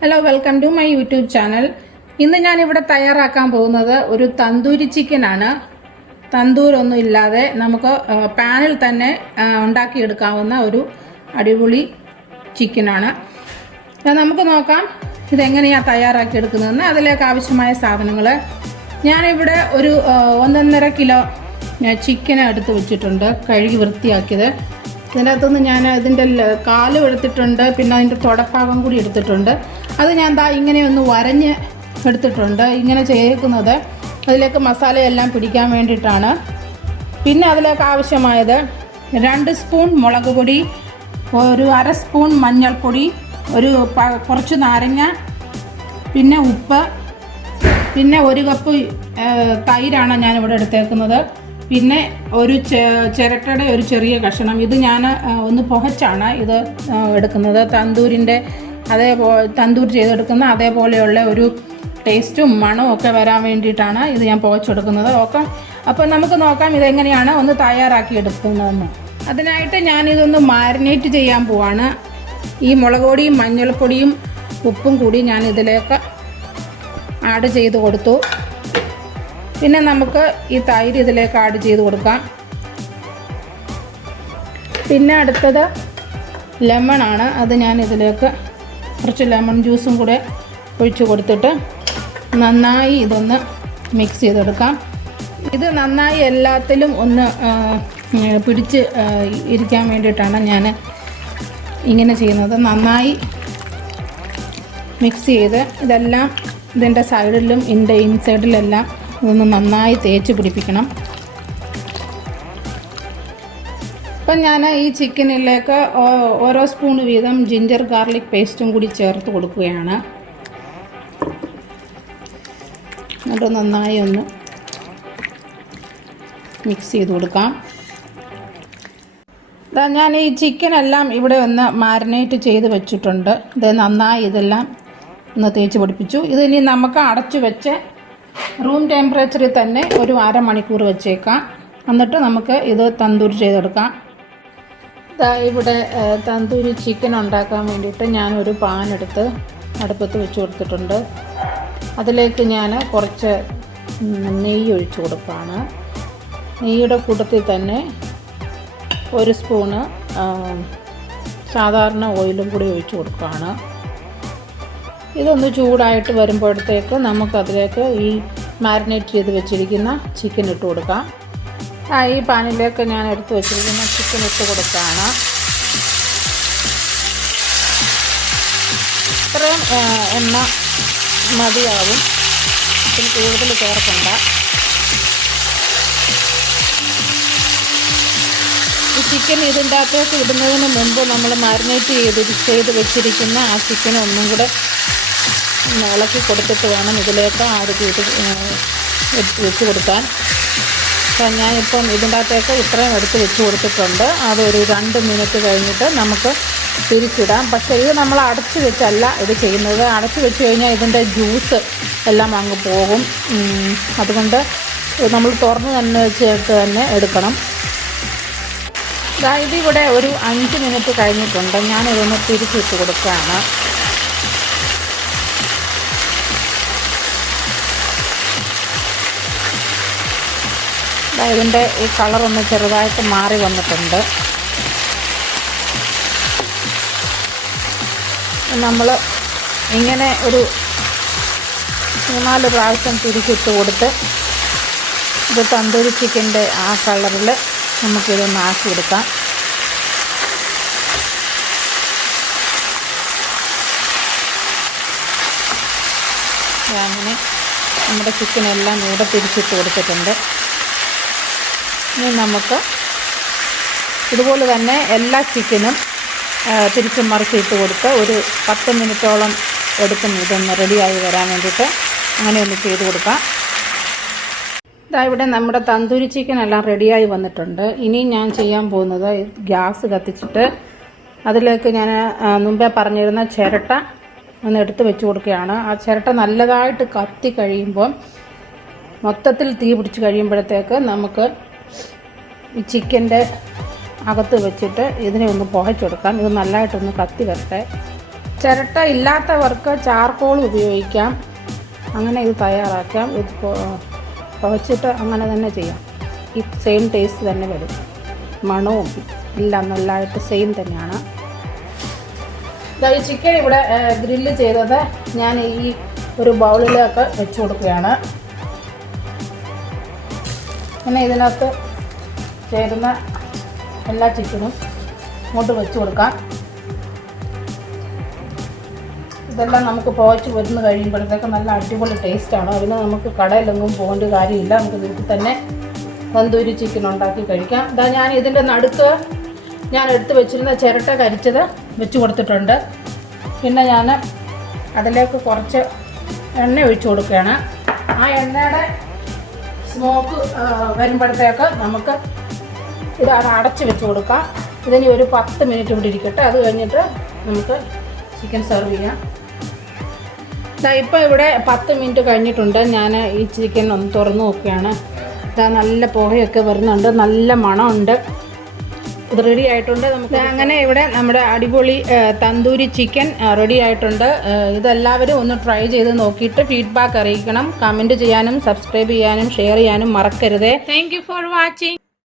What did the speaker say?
Hello, welcome to my YouTube channel. ഇന്ന് ഞാനിവിടെ തയ്യാറാക്കാൻ പോകുന്നത് ഒരു തന്തൂരി ചിക്കനാണ്. തന്തൂരൊന്നും ഇല്ലാതെ നമുക്ക് പാനിൽ തന്നെ ഉണ്ടാക്കിയെടുക്കാവുന്ന ഒരു അടിപൊളി ചിക്കനാണ്. നമുക്ക് നോക്കാം ഇതെങ്ങനെയാണ് തയ്യാറാക്കിയെടുക്കുന്നതെന്ന്. അതിലേക്ക് ആവശ്യമായ സാധനങ്ങൾ ഞാനിവിടെ ഒരു 1.5 കിലോ ചിക്കൻ എടുത്ത് വെച്ചിട്ടുണ്ട്, കഴുകി വൃത്തിയാക്കിയത്. ഇതിൻ്റെ അകത്തുനിന്ന് ഞാൻ ഇതിൻ്റെ കാലും എടുത്തിട്ടുണ്ട്, പിന്നെ അതിൻ്റെ തുടഭാഗം കൂടി എടുത്തിട്ടുണ്ട്. അത് ഞാൻ ഇങ്ങനെ ഒന്ന് വരഞ്ഞ് എടുത്തിട്ടുണ്ട്. ഇങ്ങനെ ചേർക്കുന്നത് അതിലേക്ക് മസാലയെല്ലാം പിടിക്കാൻ വേണ്ടിയിട്ടാണ്. പിന്നെ അതിലേക്ക് ആവശ്യമായത് 2 സ്പൂൺ മുളക് പൊടി, ഒരു 1/2 സ്പൂൺ മഞ്ഞൾപ്പൊടി, കുറച്ച് നാരങ്ങ, പിന്നെ ഉപ്പ്, പിന്നെ 1 കപ്പ് തൈരാണ് ഞാനിവിടെ എടുത്തേക്കുന്നത്. പിന്നെ ഒരു ചിരട്ടയുടെ ഒരു ചെറിയ കഷ്ണം. ഇത് ഞാൻ ഒന്ന് പുകച്ചാണ് ഇത് എടുക്കുന്നത്. തന്തൂർ ചെയ്തെടുക്കുന്ന അതേപോലെയുള്ള ഒരു ടേസ്റ്റും മണവും ഒക്കെ വരാൻ വേണ്ടിയിട്ടാണ് ഇത് ഞാൻ പുകച്ചെടുക്കുന്നത്. അപ്പോൾ നമുക്ക് നോക്കാം ഇതെങ്ങനെയാണ് ഒന്ന് തയ്യാറാക്കി എടുക്കുന്നതെന്ന്. അതിനായിട്ട് ഞാനിതൊന്ന് മാരിനേറ്റ് ചെയ്യാൻ പോവാണ്. ഈ മുളക് പൊടിയും മഞ്ഞൾപ്പൊടിയും ഉപ്പും കൂടി ഞാൻ ഇതിലേക്ക് ആഡ് ചെയ്ത് കൊടുത്തു. പിന്നെ നമുക്ക് ഈ തൈര് ഇതിലേക്ക് ആഡ് ചെയ്ത് കൊടുക്കാം. പിന്നെ അടുത്തത് ലെമണാണ്. അത് ഞാൻ ഇതിലേക്ക് കുറച്ച് ലെമൺ ജ്യൂസും കൂടെ ഒഴിച്ച് കൊടുത്തിട്ട് നന്നായി ഇതൊന്ന് മിക്സ് ചെയ്തെടുക്കാം. ഇത് നന്നായി എല്ലാത്തിലും ഒന്ന് പിടിച്ച് ഇരിക്കാൻ വേണ്ടിയിട്ടാണ് ഞാൻ ഇങ്ങനെ ചെയ്യുന്നത്. നന്നായി മിക്സ് ചെയ്ത് ഇതെല്ലാം ഇതിൻ്റെ സൈഡിലും ഇൻസൈഡിലെല്ലാം ഇതൊന്ന് നന്നായി തേച്ച് പിടിപ്പിക്കണം. അപ്പം ഞാൻ ഈ ചിക്കനിലേക്ക് ഓരോ സ്പൂൺ വീതം ജിഞ്ചർ ഗാർലിക് പേസ്റ്റും കൂടി ചേർത്ത് കൊടുക്കുകയാണ്. എന്നിട്ട് നന്നായി ഒന്ന് മിക്സ് ചെയ്ത് കൊടുക്കാം. ഞാൻ ഈ ചിക്കനെല്ലാം ഇവിടെ ഒന്ന് മാരിനേറ്റ് ചെയ്ത് വെച്ചിട്ടുണ്ട്. ഇത് നന്നായി ഇതെല്ലാം ഒന്ന് തേച്ച് പിടിപ്പിച്ചു. ഇതിനി നമുക്ക് അടച്ചു വെച്ച് റൂം ടെമ്പറേച്ചറിൽ തന്നെ ഒരു 1/2 മണിക്കൂർ വെച്ചേക്കാം. എന്നിട്ട് നമുക്ക് ഇത് തന്തൂരി ചെയ്തെടുക്കാം. ഇവിടെ തന്തൂരി ചിക്കൻ ഉണ്ടാക്കാൻ വേണ്ടിയിട്ട് ഞാനൊരു പാൻ എടുത്ത് അടുപ്പത്ത് വെച്ച് കൊടുത്തിട്ടുണ്ട്. അതിലേക്ക് ഞാൻ കുറച്ച് നെയ്യ് ഒഴിച്ച് കൊടുക്കുകയാണ്. നെയ്യുടെ കൂട്ടത്തിൽ തന്നെ 1 സ്പൂണ് സാധാരണ ഓയിലും കൂടി ഒഴിച്ച് കൊടുക്കുകയാണ്. ഇതൊന്ന് ചൂടായിട്ട് വരുമ്പോഴത്തേക്ക് നമുക്കതിലേക്ക് ഈ മാരിനേറ്റ് ചെയ്ത് വെച്ചിരിക്കുന്ന ചിക്കൻ ഇട്ട് കൊടുക്കാം. ഈ പാനിലേക്ക് ഞാൻ എടുത്ത് വെച്ചിരിക്കുന്ന ചിക്കൻ ഇട്ട് കൊടുക്കുകയാണ്. ഇത്രയും എണ്ണ മതിയാവും, ഇതിന് കൂടുതൽ ചേർക്കണ്ട. ഈ ചിക്കൻ ഇതിൻ്റെ അകത്തേക്ക് ഇടുന്നതിന് മുമ്പ് നമ്മൾ മാരിനേറ്റ് ചെയ്ത് വെച്ചിരിക്കുന്ന ആ ചിക്കൻ ഒന്നും കൂടെ ഇളക്കി കൊടുത്തിട്ട് വേണം ഇതിലേക്ക് ആഡ് ചെയ്ത് വെച്ച് കൊടുക്കാൻ. അപ്പം ഞാനിപ്പം ഇതിൻ്റെ അകത്തേക്ക് ഇത്രയും എടുത്ത് വെച്ച് കൊടുത്തിട്ടുണ്ട്. അതൊരു 2 മിനിറ്റ് കഴിഞ്ഞിട്ട് നമുക്ക് തിരിച്ചിടാം. പക്ഷേ ഇത് നമ്മൾ അടച്ച് വെച്ചല്ല ഇത് ചെയ്യുന്നത്. അടച്ച് വെച്ച് കഴിഞ്ഞാൽ ഇതിൻ്റെ ജ്യൂസ് എല്ലാം അങ്ങ് പോകും. അതുകൊണ്ട് നമ്മൾ തുറന്ന് തന്നെ വെച്ചിട്ട് തന്നെ എടുക്കണം. ഇതിവിടെ ഒരു 5 മിനിറ്റ് കഴിഞ്ഞിട്ടുണ്ട്. ഞാനിതൊന്ന് തിരിച്ചിട്ട് കൊടുക്കുകയാണ്. ഇതിൻ്റെ ഈ കളറൊന്ന് ചെറുതായിട്ട് മാറി വന്നിട്ടുണ്ട്. നമ്മൾ ഇങ്ങനെ ഒരു 3-4 പ്രാവശ്യം തിരിച്ചിട്ട് കൊടുത്ത് ഇത് തന്തൂരി ചിക്കൻ്റെ ആ കളറിൽ നമുക്കിതൊന്ന് ആക്കിയെടുക്കാം. അങ്ങനെ നമ്മുടെ ചിക്കനെല്ലാം ഇവിടെ തിരിച്ചിട്ട് കൊടുത്തിട്ടുണ്ട്. ഇനി നമുക്ക് ഇതുപോലെ തന്നെ എല്ലാ ചിക്കനും തിരിച്ചും മറിച്ചിട്ട് കൊടുത്ത് ഒരു 10 മിനിറ്റോളം എടുക്കും ഇതൊന്ന് റെഡിയായി വരാൻ വേണ്ടിയിട്ട്. അങ്ങനെ ഒന്ന് ചെയ്ത് കൊടുക്കാം. ഇവിടെ നമ്മുടെ തന്തൂരി ചിക്കൻ എല്ലാം റെഡിയായി വന്നിട്ടുണ്ട്. ഇനി ഞാൻ ചെയ്യാൻ പോകുന്നത് ഗ്യാസ് കത്തിച്ചിട്ട് അതിലേക്ക് ഞാൻ മുമ്പേ പറഞ്ഞിരുന്ന ചിരട്ട ഒന്ന് എടുത്ത് വെച്ച് കൊടുക്കുകയാണ്. ആ ചിരട്ട നല്ലതായിട്ട് കത്തി കഴിയുമ്പോൾ മൊത്തത്തിൽ തീ പിടിച്ച് കഴിയുമ്പോഴത്തേക്ക് നമുക്ക് ഈ ചിക്കൻ്റെ അകത്ത് വെച്ചിട്ട് ഇതിനെ ഒന്ന് പുകച്ചെടുക്കാം. ഇത് നല്ലതായിട്ടൊന്ന് കത്തി വരട്ടെ. ചിരട്ട ഇല്ലാത്തവർക്ക് ചാർക്കോൾ ഉപയോഗിക്കാം, അങ്ങനെ ഇത് തയ്യാറാക്കാം. ഇത് പുകച്ചിട്ട് അങ്ങനെ തന്നെ ചെയ്യാം. ഈ സെയിം ടേസ്റ്റ് തന്നെ വരും, മണവും എല്ലാം നല്ലതായിട്ട് സെയിം തന്നെയാണ്. ഈ ചിക്കൻ ഇവിടെ ഗ്രില്ല് ചെയ്തത് ഞാൻ ഈ ഒരു ബൗളിലൊക്കെ വെച്ച് കൊടുക്കുകയാണ്. പിന്നെ ഇതിനകത്ത് ചേരുന്ന എല്ലാ ചിക്കനും ഇങ്ങോട്ട് വെച്ച് കൊടുക്കാം. ഇതെല്ലാം നമുക്ക് പുകച്ച് വരുന്ന കഴിയുമ്പോഴത്തേക്ക് നല്ല അടിപൊളി ടേസ്റ്റാണ്. അതിന് നമുക്ക് കടയിലൊന്നും പോകേണ്ട കാര്യമില്ല, നമുക്ക് വീട്ടിൽ തന്നെ തന്തൂരി ചിക്കൻ ഉണ്ടാക്കി കഴിക്കാം. ഇതാ ഞാൻ ഇതിൻ്റെ നടുക്ക് ഞാൻ എടുത്ത് വെച്ചിരുന്ന ചിരട്ട കരിച്ചത് വെച്ച് കൊടുത്തിട്ടുണ്ട്. പിന്നെ ഞാൻ അതിലേക്ക് കുറച്ച് എണ്ണ ഒഴിച്ച് കൊടുക്കുകയാണ്. ആ എണ്ണയുടെ സ്മോക്ക് വരുമ്പോഴത്തേക്ക് നമുക്ക് ഇത് അടച്ച് വെച്ച് കൊടുക്കാം. ഇതിന് ഒരു 10 മിനിറ്റ് ഇവിടെ ഇരിക്കട്ടെ. അത് കഴിഞ്ഞിട്ട് നമുക്ക് ചിക്കൻ സെർവ് ചെയ്യാം. ഇപ്പോൾ ഇവിടെ 10 മിനിറ്റ് കഴിഞ്ഞിട്ടുണ്ട്. ഞാൻ ഈ ചിക്കൻ ഒന്ന് തുറന്ന് നോക്കുകയാണ്. ഇതാ നല്ല പുകയൊക്കെ വരുന്നുണ്ട്, നല്ല മണമുണ്ട്. ഇത് റെഡി ആയിട്ടുണ്ട്. നമുക്ക് അങ്ങനെ ഇവിടെ നമ്മുടെ അടിപൊളി തന്തൂരി ചിക്കൻ റെഡി ആയിട്ടുണ്ട്. ഇതെല്ലാവരും ഒന്ന് ട്രൈ ചെയ്ത് നോക്കിയിട്ട് ഫീഡ്ബാക്ക് അറിയിക്കണം. കമൻറ്റ് ചെയ്യാനും സബ്സ്ക്രൈബ് ചെയ്യാനും ഷെയർ ചെയ്യാനും മറക്കരുതേ. Thank you for watching.